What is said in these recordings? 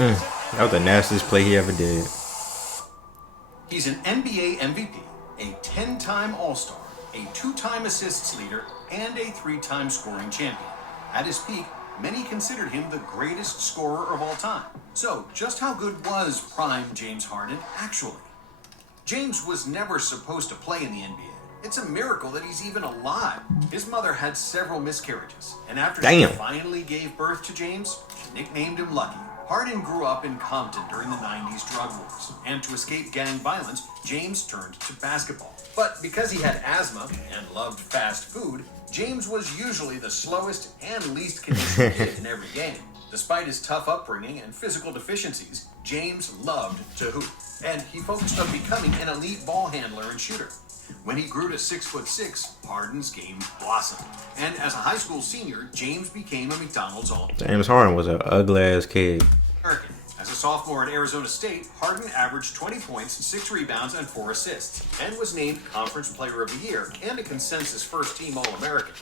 That was the nastiest play he ever did. He's an NBA MVP, a 10-time All-Star, a 2-time assists leader, and a 3-time scoring champion. At his peak, many considered him the greatest scorer of all time. So, just how good was prime James Harden actually? James was never supposed to play in the NBA. It's a miracle that he's even alive. His mother had several miscarriages, and after she finally gave birth to James, she nicknamed him Lucky. Harden grew up in Compton during the 90s drug wars, and to escape gang violence, James turned to basketball. But because he had asthma and loved fast food, James was usually the slowest and least conditioned kid in every game. Despite his tough upbringing and physical deficiencies, James loved to hoop, and he focused on becoming an elite ball handler and shooter. When he grew to 6'6", Harden's game blossomed. And as a high school senior, James became a McDonald's All-American. James Harden was an ugly ass kid. As a sophomore at Arizona State, Harden averaged 20 points, 6 rebounds, and 4 assists, and was named Conference Player of the Year and a consensus first-team All-American.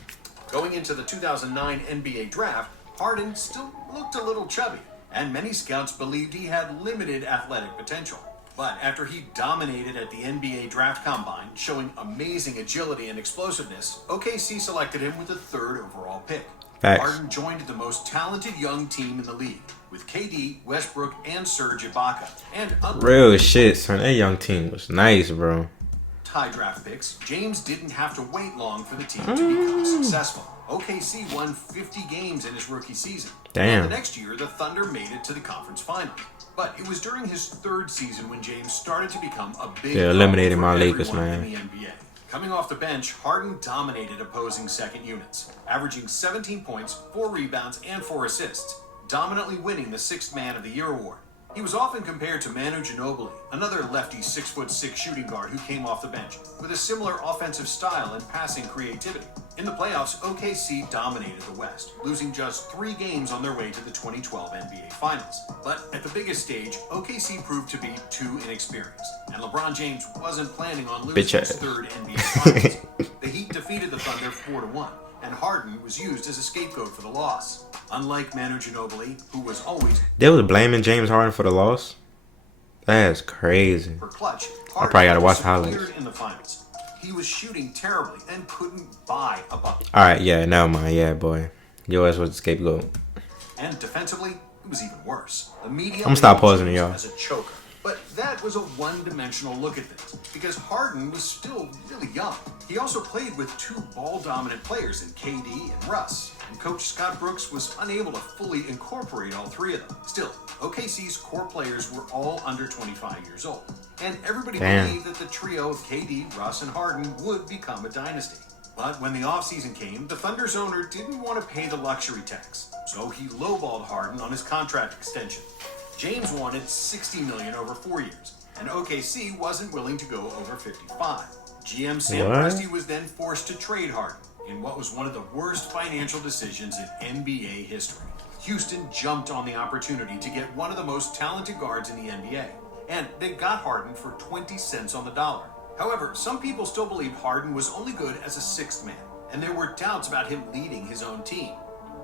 Going into the 2009 NBA Draft, Harden still looked a little chubby, and many scouts believed he had limited athletic potential. But after he dominated at the NBA Draft Combine, showing amazing agility and explosiveness, OKC selected him with the 3rd overall pick. Facts. Harden joined the most talented young team in the league, with KD, Westbrook, and Serge Ibaka. And real shit, son. That young team was nice, bro. High draft picks, James didn't have to wait long for the team to become successful. OKC won 50 games in his rookie season. Damn. And the next year, the Thunder made it to the conference final. But it was during his 3rd season when James started to become a big They eliminated my for Lakers, everyone man. in the NBA. Coming off the bench, Harden dominated opposing second units, averaging 17 points, 4 rebounds, and 4 assists, dominantly winning the 6th Man of the Year award. He was often compared to Manu Ginobili, another lefty 6'6" shooting guard who came off the bench, with a similar offensive style and passing creativity. In the playoffs, OKC dominated the West, losing just 3 games on their way to the 2012 NBA Finals. But at the biggest stage, OKC proved to be too inexperienced, and LeBron James wasn't planning on losing his 3rd NBA Finals. The Heat defeated the Thunder 4-1. And Harden was used as a scapegoat for the loss. Unlike Manu Ginobili, who was always... They was blaming James Harden for the loss? That's crazy. For clutch, I probably gotta watch the highlights. In the finals. He was shooting terribly and couldn't buy a bucket. Alright, yeah, never mind. Yeah, boy. Your ass was the scapegoat. And defensively, it was even worse. The media I'm gonna stop pausing, y'all. As a choker. But that was a one-dimensional look at things, because Harden was still really young. He also played with 2 ball-dominant players in KD and Russ, and Coach Scott Brooks was unable to fully incorporate all 3 of them. Still, OKC's core players were all under 25 years old, and everybody believed that the trio of KD, Russ, and Harden would become a dynasty. But when the offseason came, the Thunder's owner didn't want to pay the luxury tax, so he lowballed Harden on his contract extension. James wanted $60 million over 4 years, and OKC wasn't willing to go over 55. GM Sam Presti was then forced to trade Harden in what was one of the worst financial decisions in NBA history. Houston jumped on the opportunity to get one of the most talented guards in the NBA, and they got Harden for 20 cents on the dollar. However, some people still believed Harden was only good as a 6th man, and there were doubts about him leading his own team.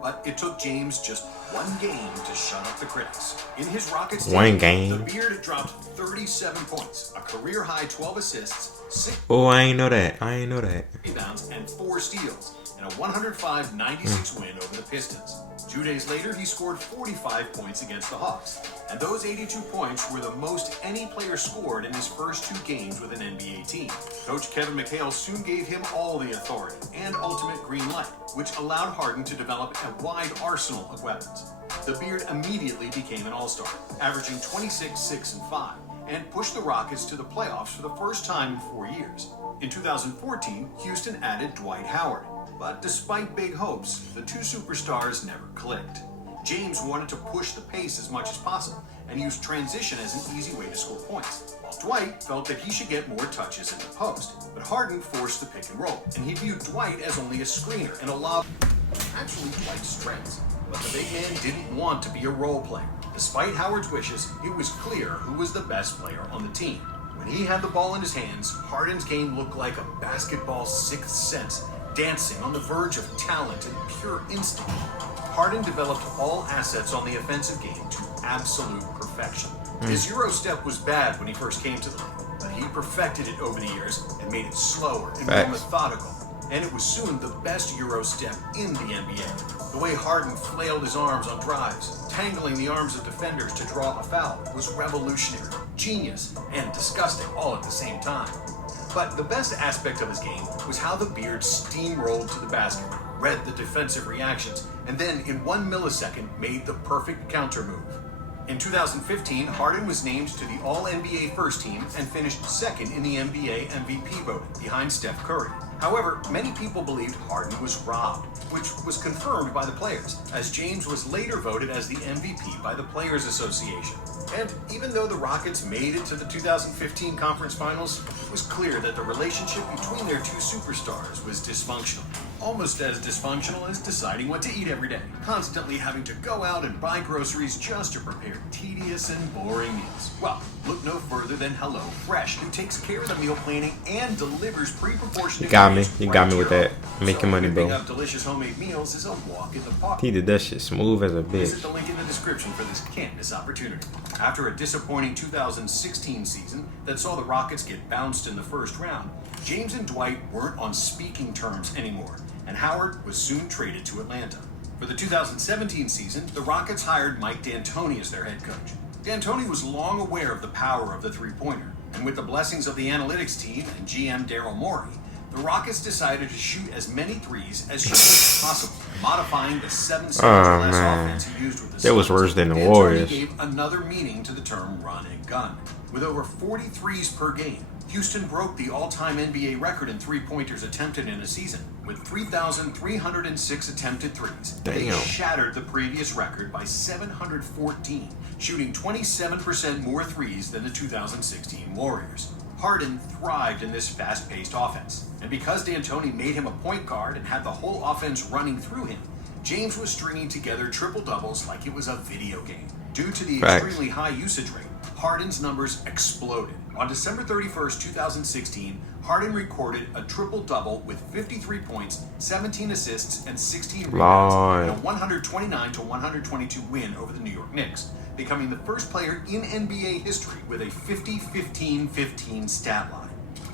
But it took James just 1 game to shut up the critics. In his Rockets team, the Beard dropped 37 points, a career-high 12 assists, 6 I ain't know that. rebounds, and 4 steals, in a 105-96 win over the Pistons. 2 days later, he scored 45 points against the Hawks, and those 82 points were the most any player scored in his first 2 games with an NBA team. Coach Kevin McHale soon gave him all the authority and ultimate green light, which allowed Harden to develop a wide arsenal of weapons. The Beard immediately became an all-star, averaging 26, 6, and 5, and pushed the Rockets to the playoffs for the first time in 4 years. In 2014, Houston added Dwight Howard, but despite big hopes, the 2 superstars never clicked. James wanted to push the pace as much as possible and used transition as an easy way to score points, while Dwight felt that he should get more touches in the post. But Harden forced the pick and roll, and he viewed Dwight as only a screener and a lob. Actually, Dwight's strengths, but the big man didn't want to be a role player. Despite Howard's wishes, it was clear who was the best player on the team. When he had the ball in his hands, Harden's game looked like a basketball 6th sense, dancing on the verge of talent and pure instinct. Harden developed all assets on the offensive game to absolute perfection. His Euro step was bad when he first came to the league, but he perfected it over the years and made it slower and more methodical. And it was soon the best Euro step in the NBA. The way Harden flailed his arms on drives, tangling the arms of defenders to draw a foul, was revolutionary, genius, and disgusting all at the same time. But the best aspect of his game was how the beard steamrolled to the basket, read the defensive reactions, and then in 1 millisecond made the perfect counter move. In 2015, Harden was named to the All-NBA First Team and finished second in the NBA MVP voting, behind Steph Curry. However, many people believed Harden was robbed, which was confirmed by the players, as James was later voted as the MVP by the Players Association. And even though the Rockets made it to the 2015 Conference Finals, it was clear that the relationship between their two superstars was dysfunctional. Almost as dysfunctional as deciding what to eat every day, constantly having to go out and buy groceries just to prepare tedious and boring meals. Well, look no further than Hello Fresh, who takes care of the meal planning and delivers pre-proportioned. You got me with that. Making money, bro. Picking up delicious homemade meals is a walk in the park. He did that shit smooth as a Visit bitch. the link in the description for this can't-miss opportunity. After a disappointing 2016 season that saw the Rockets get bounced in the first round, James and Dwight weren't on speaking terms anymore, and Howard was soon traded to Atlanta. For the 2017 season, the Rockets hired Mike D'Antoni as their head coach. D'Antoni was long aware of the power of the three-pointer, and with the blessings of the analytics team and GM Daryl Morey, the Rockets decided to shoot as many threes as humanly possible, modifying the 7 seconds or less offense he used with the Suns. That was worse than the D'Antoni Warriors. gave another meaning to the term run and gun. With over 40 threes per game, Houston broke the all-time NBA record in three-pointers attempted in a season, with 3,306 attempted threes. They Damn. shattered the previous record by 714, shooting 27% more threes than the 2016 Warriors. Harden thrived in this fast-paced offense, and because D'Antoni made him a point guard and had the whole offense running through him, James was stringing together triple-doubles like it was a video game. Due to the extremely high usage rate, Harden's numbers exploded. On December 31st, 2016, Harden recorded a triple-double with 53 points, 17 assists, and 16 rebounds in a 129-122 win over the New York Knicks, becoming the first player in NBA history with a 50-15-15 stat line.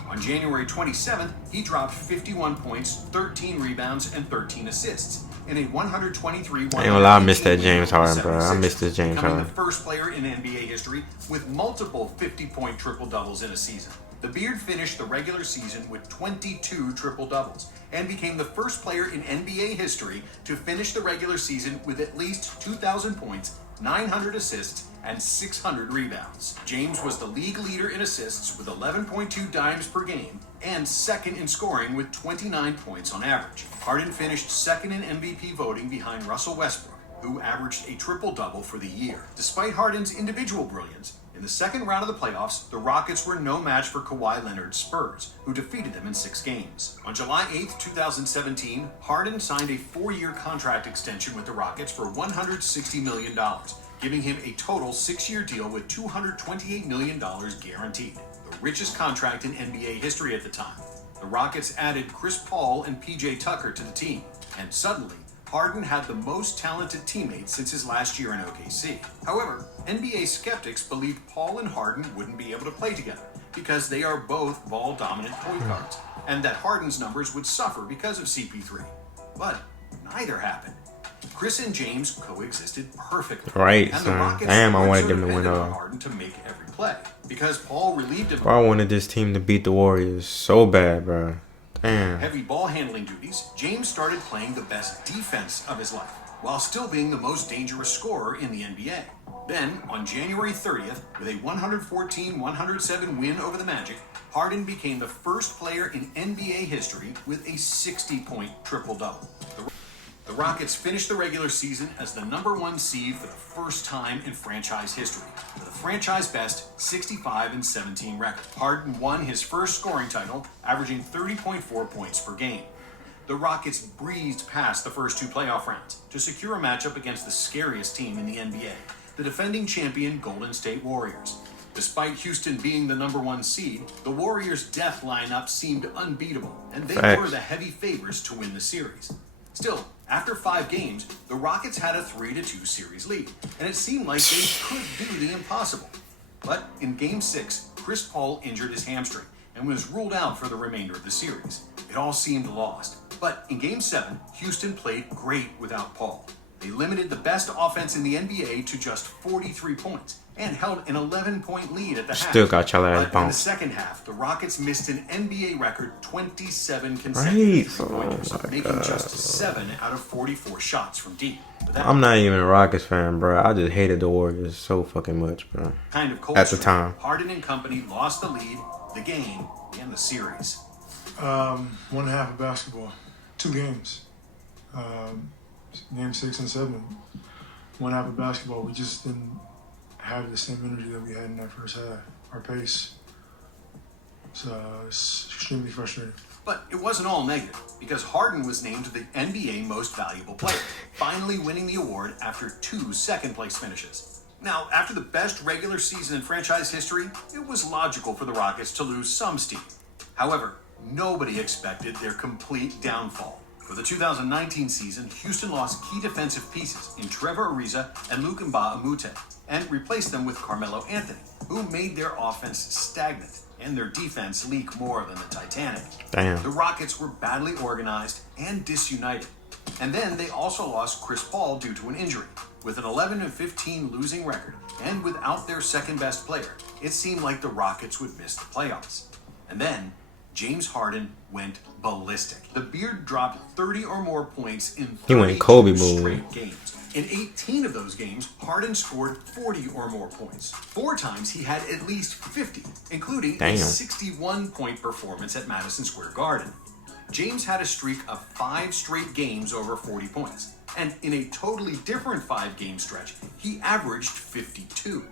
On January 27th, he dropped 51 points, 13 rebounds, and 13 assists in a 123. I ain't gonna lie, I missed that James Harden, bro. I missed this James Harden. Becoming the first player in NBA history with multiple 50-point triple-doubles in a season. The Beard finished the regular season with 22 triple-doubles and became the first player in NBA history to finish the regular season with at least 2,000 points, 900 assists, and 600 rebounds. James was the league leader in assists with 11.2 dimes per game and second in scoring with 29 points on average. Harden finished second in MVP voting behind Russell Westbrook, who averaged a triple-double for the year. Despite Harden's individual brilliance, in the second round of the playoffs, the Rockets were no match for Kawhi Leonard's Spurs, who defeated them in 6 games. On July 8, 2017, Harden signed a 4-year contract extension with the Rockets for $160 million, giving him a total 6-year deal with $228 million guaranteed, the richest contract in NBA history at the time. The Rockets added Chris Paul and PJ Tucker to the team, and suddenly, Harden had the most talented teammates since his last year in OKC. However, NBA skeptics believed Paul and Harden wouldn't be able to play together because they are both ball-dominant point guards, and that Harden's numbers would suffer because of CP3. But neither happened. Chris and James coexisted perfectly. Right, and the son. Rockets Damn, I wanted weren't them to win dependent on all. Harden to make every play because Paul relieved him. I wanted this team to beat the Warriors so bad, bro. Damn. Heavy ball handling duties, James started playing the best defense of his life, while still being the most dangerous scorer in the NBA. Then, on January 30th, with a 114-107 win over the Magic, Harden became the first player in NBA history with a 60-point triple-double. The Rockets finished the regular season as the #1 seed for the first time in franchise history, with a franchise-best 65-17 record. Harden won his first scoring title, averaging 30.4 points per game. The Rockets breezed past the first 2 playoff rounds to secure a matchup against the scariest team in the NBA, the defending champion Golden State Warriors. Despite Houston being the #1 seed, the Warriors' death lineup seemed unbeatable, and they were the heavy favorites to win the series. Still, after 5 games, the Rockets had a 3-2 series lead, and it seemed like they could do the impossible. But in Game 6, Chris Paul injured his hamstring and was ruled out for the remainder of the series. It all seemed lost. But in Game 7, Houston played great without Paul. They limited the best offense in the NBA to just 43 points and held an 11-point lead at the half. Still got y'all ass But in the bounced. second half, the Rockets missed an NBA record 27 consecutive three-pointers, making just 7 out of 44 shots from deep. I'm not even a Rockets fan, bro. I just hated the Warriors so fucking much, bro. Kind of cold At the time. Harden and company lost the lead, the game, and the series. 1.5 of basketball. 2 games. Game 6 and 7. 1.5 of basketball. We just didn't have the same energy that we had in that first half. Our pace. It's extremely frustrating. But it wasn't all negative, because Harden was named the NBA Most Valuable Player, finally winning the award after 2 second-place finishes. Now, after the best regular season in franchise history, it was logical for the Rockets to lose some steam. However, nobody expected their complete downfall. For the 2019 season, Houston lost key defensive pieces in Trevor Ariza and Luc Mbah a Moute, and replaced them with Carmelo Anthony, who made their offense stagnant and their defense leak more than the Titanic. Damn. The Rockets were badly organized and disunited. And then they also lost Chris Paul due to an injury. With an 11-15 losing record and without their second-best player, it seemed like the Rockets would miss the playoffs. And then James Harden went ballistic. The Beard dropped 30 or more points in He went 32 Kobe mode. straight games. In 18 of those games, Harden scored 40 or more points. 4 times he had at least 50, including Damn. a 61-point performance at Madison Square Garden. James had a streak of 5 straight games over 40 points. And in a totally different 5-game stretch, he averaged 52.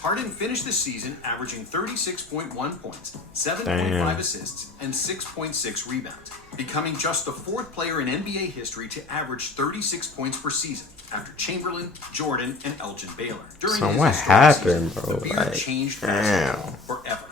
Harden finished the season averaging 36.1 points, 7.5 Damn. assists, and 6.6 rebounds, becoming just the 4th player in NBA history to average 36 points per season, after Chamberlain, Jordan, and Elgin Baylor. During So his what historic happened, season, bro? the Beard Like, changed damn. basketball forever.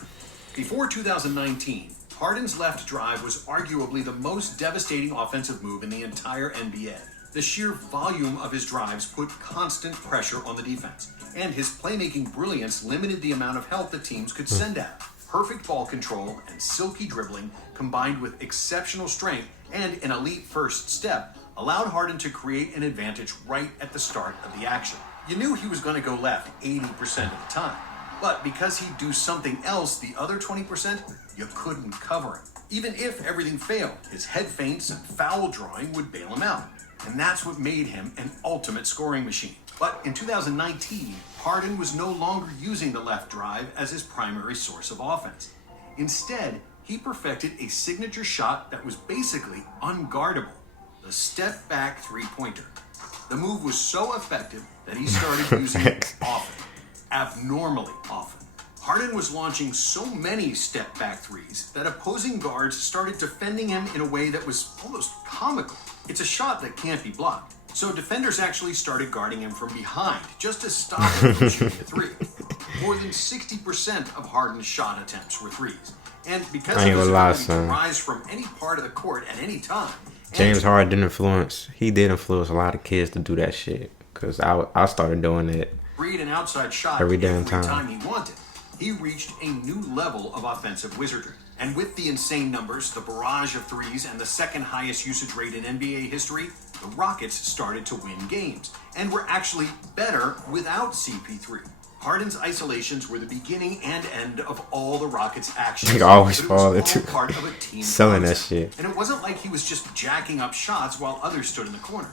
Before 2019, Harden's left drive was arguably the most devastating offensive move in the entire NBA. The sheer volume of his drives put constant pressure on the defense, and his playmaking brilliance limited the amount of help the teams could send at. Perfect ball control and silky dribbling, combined with exceptional strength and an elite first step, allowed Harden to create an advantage right at the start of the action. You knew he was going to go left 80% of the time, but because he'd do something else the other 20%, you couldn't cover him. Even if everything failed, his head feints and foul drawing would bail him out. And that's what made him an ultimate scoring machine. But in 2019, Harden was no longer using the left drive as his primary source of offense. Instead, he perfected a signature shot that was basically unguardable, the step-back three-pointer. The move was so effective that he started using it often, abnormally often. Harden was launching so many step-back threes that opposing guards started defending him in a way that was almost comical. It's a shot that can't be blocked. So defenders actually started guarding him from behind just to stop him from shooting a three. More than 60% of Harden's shot attempts were threes. And because I ain't of his gonna lie, ability to son. rise from any part of the court at any time, James Harden did influence. He did influence a lot of kids to do that shit. Cause I started doing it. create an outside shot Every damn time. he wanted, he reached a new level of offensive wizardry. And with the insane numbers, the barrage of threes, and the second highest usage rate in NBA history, the Rockets started to win games, and were actually better without CP3. Harden's isolations were the beginning and end of all the Rockets' actions. They always but it fall was all into part of a team selling that concept. shit. And it wasn't like he was just jacking up shots while others stood in the corner.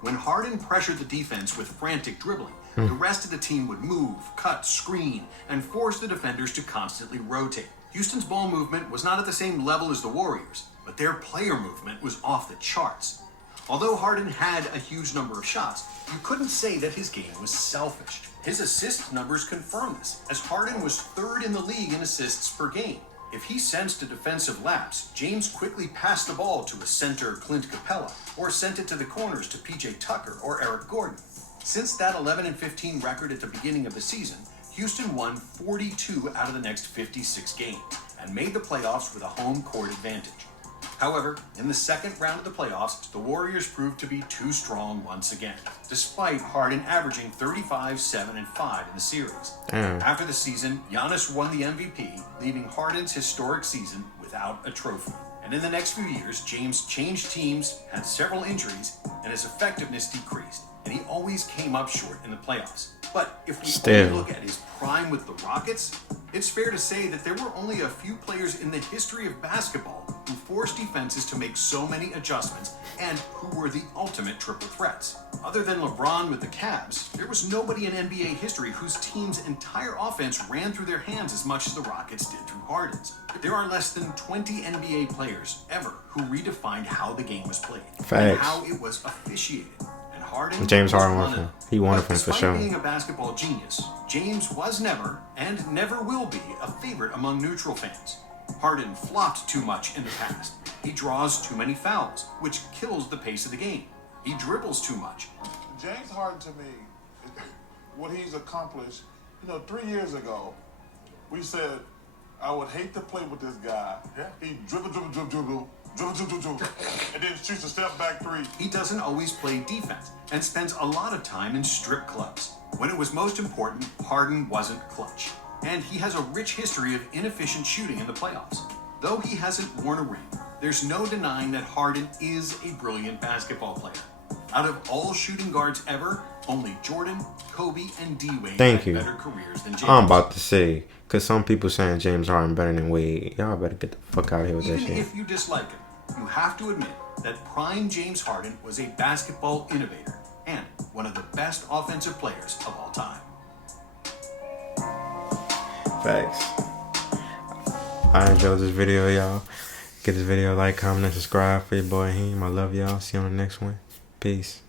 When Harden pressured the defense with frantic dribbling, the rest of the team would move, cut, screen, and force the defenders to constantly rotate. Houston's ball movement was not at the same level as the Warriors, but their player movement was off the charts. Although Harden had a huge number of shots, you couldn't say that his game was selfish. His assist numbers confirm this, as Harden was 3rd in the league in assists per game. If he sensed a defensive lapse, James quickly passed the ball to a center, Clint Capella, or sent it to the corners to PJ Tucker or Eric Gordon. Since that 11-15 record at the beginning of the season, Houston won 42 out of the next 56 games and made the playoffs with a home court advantage. However, in the second round of the playoffs, the Warriors proved to be too strong once again, despite Harden averaging 35, 7, and 5 in the series. Damn. After the season, Giannis won the MVP, leaving Harden's historic season without a trophy. And in the next few years, James changed teams, had several injuries, and his effectiveness decreased. And he always came up short in the playoffs. But if we only look at his prime with the Rockets, it's fair to say that there were only a few players in the history of basketball who forced defenses to make so many adjustments and who were the ultimate triple threats. Other than LeBron with the Cavs, there was nobody in NBA history whose team's entire offense ran through their hands as much as the Rockets did through Harden's. There are less than 20 NBA players ever who redefined how the game was played and how it was officiated. Harden James Harden won him. He won him for sure. Despite being a basketball genius, James was never and never will be a favorite among neutral fans. Harden flopped too much in the past. He draws too many fouls, which kills the pace of the game. He dribbles too much. James Harden, to me, what he's accomplished, 3 years ago, we said, I would hate to play with this guy. Yeah. He dribble, and then shoots a step back three. He doesn't always play defense and spends a lot of time in strip clubs. When it was most important, Harden wasn't clutch. And he has a rich history of inefficient shooting in the playoffs. Though he hasn't worn a ring, there's no denying that Harden is a brilliant basketball player. Out of all shooting guards ever, only Jordan, Kobe, and D-Wade had better careers than James. I'm about to say, because some people saying James Harden better than Wade. Y'all better get the fuck out of here with that shit. Even if you dislike him, you have to admit that prime James Harden was a basketball innovator and one of the best offensive players of all time. Facts. I enjoyed this video, y'all. Get this video, like, comment, and subscribe for your boy Heem. I love y'all. See you on the next one. Peace.